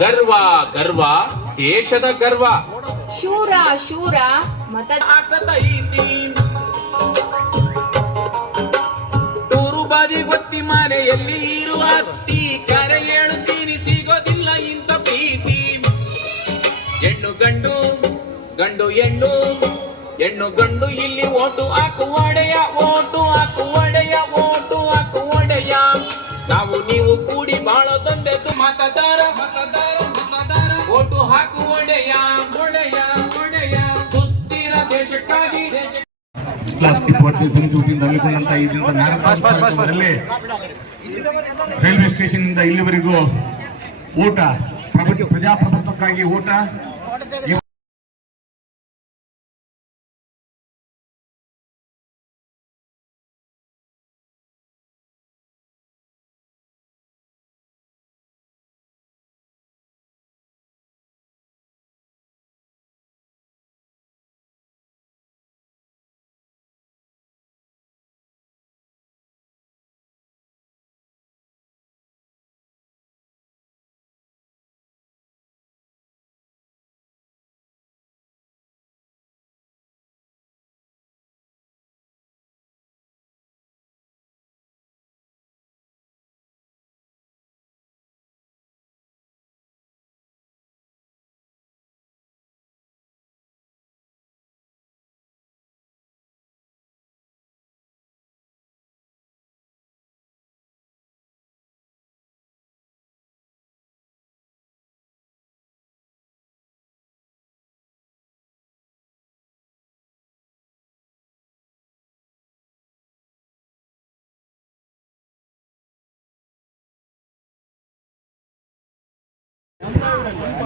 ಗರ್ವ ಗರ್ವ ದೇಶದ ಗರ್ವ. ಶೂರ ಶೂರ ಮತ ಆಸತೈತಿ ಊರು ಬಾದಿ ಗೊತ್ತಿ ಮನೆಯಲ್ಲಿ ಇರುವ ಅತ್ತಿ ಕರೆ ಹೇಳುತ್ತೀನಿ ಸಿಗೋದಿಲ್ಲ ಇಂಥ ಪ್ರೀತಿ. ಹೆಣ್ಣು ಗಂಡು ಗಂಡು ಹೆಣ್ಣು ಹೆಣ್ಣು ಗಂಡು ಇಲ್ಲಿ ಓಟು ಹಾಕು ಒಡೆಯ ಓಟು ಹಾಕು ಒಡೆಯ ಓಟು ಹಾಕು ಒಡೆಯ. ನಾವು ನೀವು ಕೂಡಿ ಬಾಳದೊಂದೆದ್ದು ಮತದಾರ. ಮತದಾರ ಮತದಾರ ಓಟು ಹಾಕು ಒಡೆಯ ಒಡೆಯ ಒಡೆಯ. ಸುತ್ತಿರ ದೇಶಕ್ಕಾಗಿ. ದೇಶ ಪ್ಲಾಸ್ಟಿಕ್ ವಾರ್ತೆ ಸಮಿತಿ ವತಿಯಿಂದ ಹಮ್ಮಿಕೊಂಡಂತ ಈ ದಿನದ ಮ್ಯಾರಥಾನ್ ಕಾರ್ಯಕ್ರಮದಲ್ಲಿ ರೈಲ್ವೆ ಸ್ಟೇಷನ್ ಇಂದ ಇಲ್ಲಿವರೆಗೂ ಊಟ, ಪ್ರಭು ಪ್ರಜಾಪ್ರಭುತ್ವಕ್ಕಾಗಿ ಊಟ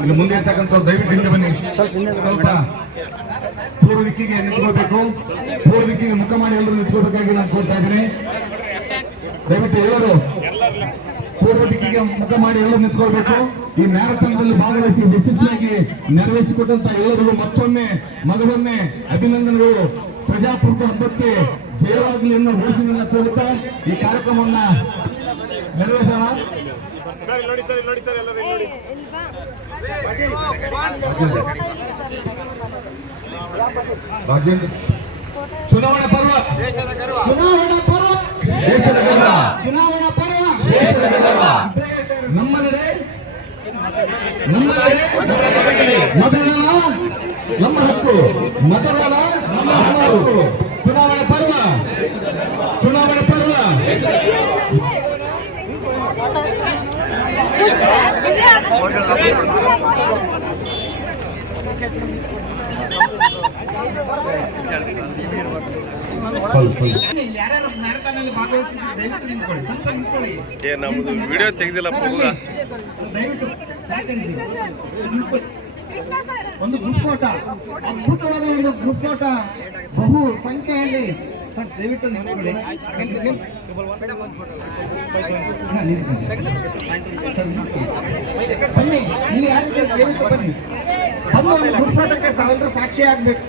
ಇಲ್ಲಿ ಮುಂದೆ ಇರ್ತಕ್ಕಂಥ ದಯವಿಟ್ಟು ಹಿಂದೆ ಬನ್ನಿ. ಸ್ವಲ್ಪ ಪೂರ್ವ ದಿಕ್ಕಿಗೆ ನಿಂತ್ಕೋಬೇಕು. ಪೂರ್ವ ದಿಕ್ಕಿಗೆ ಮುಖ ಮಾಡಿ ಎಲ್ಲರೂ ನಿಂತ್ಕೋಬೇಕಾಗಿ ನಾನು ಕೋರ್ತಾ ಇದ್ದೀನಿ. ದಯವಿಟ್ಟು ಎಲ್ಲರೂ ಪೂರ್ವ ದಿಕ್ಕಿಗೆ ಮುಖ ಮಾಡಿ ಎಲ್ಲರೂ ನಿಂತ್ಕೊಳ್ಬೇಕು. ಈ ಮ್ಯಾರಥಾನ್ದಲ್ಲಿ ಭಾಗವಹಿಸಿ ಯಶಸ್ವಿಯಾಗಿ ನೆರವೇರಿಸಿಕೊಟ್ಟಂತ ಎಲ್ಲರಿಗೂ ಮತ್ತೊಮ್ಮೆ ಮಗದೊಮ್ಮೆ ಅಭಿನಂದನೆಗಳು. ಪ್ರಜಾಪ್ರಭುತ್ವ ಹಬ್ಬಕ್ಕೆ ಜಯವಾಗಲಿ ಅನ್ನೋ ಘೋಷಣೆಯನ್ನು ಕೋರುತ್ತಾ ಈ ಕಾರ್ಯಕ್ರಮವನ್ನ ನೆರವೇರಿಸೋಣ. ಚುನಾವಣಾ ಪರ್ವ. ಚುನಾವಣಾ ಪರ್ವ. ದೇಶದ ಗರ್ವ. ಚುನಾವಣಾ ಪರ್ವ. ದೇಶದ ಗರ್ವ. ನಮ್ಮ ನಡೆ ನಮ್ಮ ನಡೆ ಮತದಾನ ನಮ್ಮ ಹಕ್ಕು. ಮತದಾನ ಚುನಾವಣಾ ಪರ್ವ. ಚುನಾವಣೆ ಪರ್ವ. ನಮ್ದು ವಿಡಿಯೋ ತೆಗ್ದಿಲ್ಲ ದಯವಿಟ್ಟು. ಒಂದು ಗ್ರೂಪ್ ಫೋಟೋ ಅದ್ಭುತವಾದ ಒಂದು ಗ್ರೂಪ್ ಫೋಟೋ ಬಹು ಸಂಖ್ಯೆಯಲ್ಲಿ ದಯವಿಟ್ಟು ನಿಂತ್ಕೊಳ್ಳಿ. ಬನ್ನಿ ಇಲ್ಲಿ ಯಾರು ದಯವಿಟ್ಟು ಬನ್ನಿ. ಬಂದು ಒಂದು ಗ್ರೂಪ್ ಫೋಟೋಕ್ಕೆ ತಾವೆಲ್ಲರೂ ಸಾಕ್ಷಿ ಆಗ್ಬೇಕು.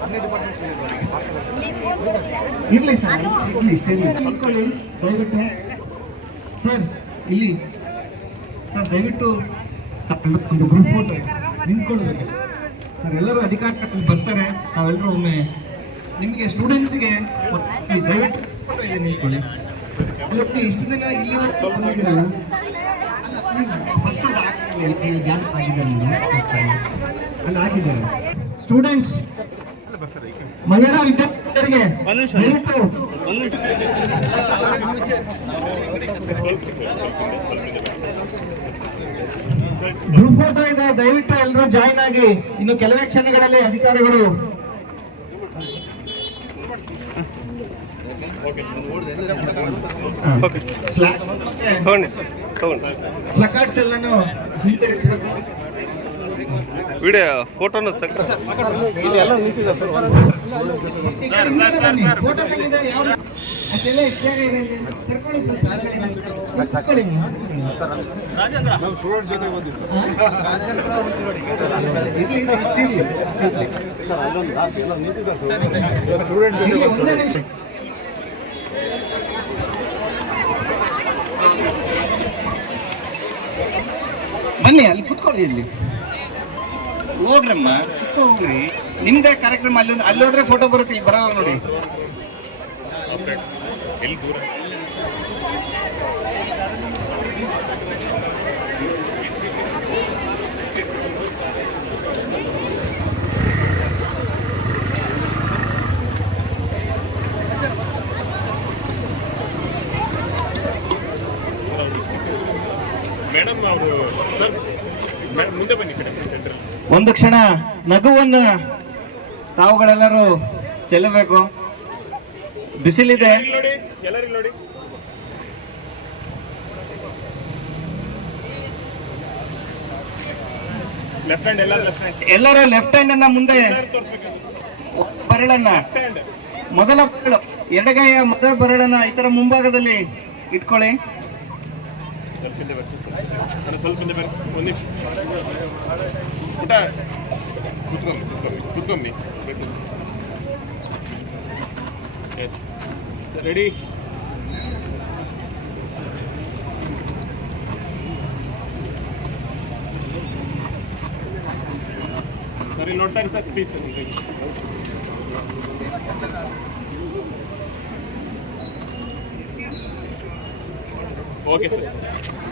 ಇರ್ಲಿ ಸರ್, ಇರ್ಲಿ, ಇಷ್ಟೇ ನಿಂತ್ಕೊಳ್ಳಿ ದಯವಿಟ್ಟು ಸರ್, ಇಲ್ಲಿ. ಸರ್, ದಯವಿಟ್ಟು ಒಂದು ಗ್ರೂಪ್ ಫೋಟೋ ನಿಂತ್ಕೊಳ್ಬೇಕು ಸರ್, ಎಲ್ಲರೂ ಅಧಿಕಾರಿಗಳು ಬರ್ತಾರೆ. ತಾವೆಲ್ಲರೂ ಒಮ್ಮೆ ನಿಮಗೆ ಸ್ಟೂಡೆಂಟ್ಸ್ಗೆ ದಯವಿಟ್ಟು ಇಷ್ಟು ದಿನ ಇಲ್ಲಿ ಸ್ಟೂಡೆಂಟ್ಸ್ ಮಹಿಳಾ ವಿದ್ಯಾರ್ಥಿಗಳಿಗೆ ದಯವಿಟ್ಟು. ಗ್ರೂಪ್ ಫೋಟೋ ಇದೆ, ದಯವಿಟ್ಟು ಎಲ್ಲರೂ ಜಾಯಿನ್ ಆಗಿ. ಇನ್ನು ಕೆಲವೇ ಕ್ಷಣಗಳಲ್ಲಿ ಅಧಿಕಾರಿಗಳು ಪ್ಲಕಾರ್ಡ್ಸ್ ಎಲ್ಲಾನು ಹಿಂತಿರುಗಿಸ್ಬೇಕು ವಿಡಿಯೋ ಫೋಟೋನ ತಕ್ಕ ಫೋಟೋ ತೆಗೆದ ಯಾವ ಅಷ್ಟೆಲ್ಲ ಎಷ್ಟು ಜಾಗ ಇದೆ ಇಲ್ಲಿ? ಸರ್ಕೊಳ್ಳಿ ಸ್ವಲ್ಪ ಆ ಕಡೆ. ಸರ್ಕೊಳ್ಳಿ ನೀವು. ಇರ್ಲಿ, ಇರ್ಲಿ, ಇಷ್ಟು ಇರ್ಲಿ, ಇಷ್ಟು ಇರ್ಲಿ. ಇರ್ಲಿ, ಒಂದೇ ನಿಮಿಷ. ಬನ್ನಿ ಅಲ್ಲಿ ಕುತ್ಕೊಳ್ಳಿ ಇಲ್ಲಿ. ಹೋಗ್ರಮ್ಮ ಕುತ್ಕೊ ಹೋಗ್ರಿ ನಿಮ್ದೇ ಕಾರ್ಯಕ್ರಮ ಅಲ್ಲಿ ಅಲ್ಲಿ ಹೋದ್ರೆ ಫೋಟೋ ಬರುತ್ತೆ ಇಲ್ಲಿ ಬರಲ್ಲ ನೋಡಿ ಮೇಡಮ್ ಅವರು ಸರ್ ಮೇಡಮ್ ಮುಂದೆ ಬನ್ನಿ ಕಡೆ ಸೆಂಟ್ರಲ್ ಒಂದು ಕ್ಷಣ ನಗುವನ್ನ ತಾವುಗಳೆಲ್ಲರೂ ಚೆಲ್ಲಬೇಕು. ಬಿಸಿಲಿದೆ. ಎಲ್ಲರ ಲೆಫ್ಟ್ ಹ್ಯಾಂಡ್ ಅನ್ನ ಮುಂದೆ ಬರಳನ್ನ. ಮೊದಲ ಬರಳು ಎಡಗೈಯ ಮೊದಲ ಬರಳನ್ನ ಈ ತರ ಮುಂಭಾಗದಲ್ಲಿ ಇಟ್ಕೊಳ್ಳಿ. ಸ್ವಲ್ಪ ಹಿಂದೆ ಬರ್ರಿ ಅಣ್ಣ, ಸ್ವಲ್ಪ ಹಿಂದೆ ಬರ್ರಿ ಒಂದು ನಿಮಿಷ ಊಟ ಕುತ್ಕೊಂಬಿ ಕುತ್ಕೊಂಬಿ ಕುತ್ಕೊಂಬಿ ರೆಡಿ ಸರಿ ನೋಡ್ತಾರೆ sir please okay sir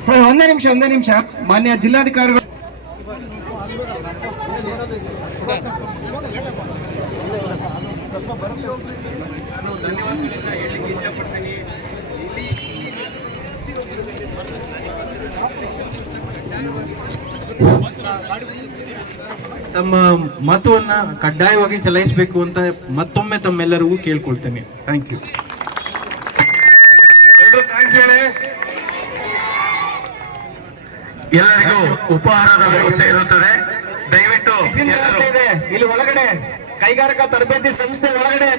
sir ಒಂದೇ ನಿಮಿಷ ಒಂದೇ ನಿಮಿಷ. ಮಾನ್ಯ ಜಿಲ್ಲಾಧಿಕಾರಿಗಳು ತಮ್ಮ ಮತವನ್ನ ಕಡ್ಡಾಯವಾಗಿ ಚಲಾಯಿಸಬೇಕು ಅಂತ ಮತ್ತೊಮ್ಮೆ ತಮ್ಮೆಲ್ಲರಿಗೂ ಕೇಳ್ಕೊಳ್ತೇನೆ. ಥ್ಯಾಂಕ್ ಯು ಎಲ್ಲರೂ ಥ್ಯಾಂಕ್ಸ್ ಹೇಳಿ. ಎಲ್ಲರಿಗೂ ಉಪಹಾರದ ವ್ಯವಸ್ಥೆ ಇರುತ್ತದೆ. ದಯವಿಟ್ಟು ಇಲ್ಲಿ ಒಳಗಡೆ ಕೈಗಾರಿಕಾ ತರಬೇತಿ ಸಂಸ್ಥೆ ಒಳಗಡೆ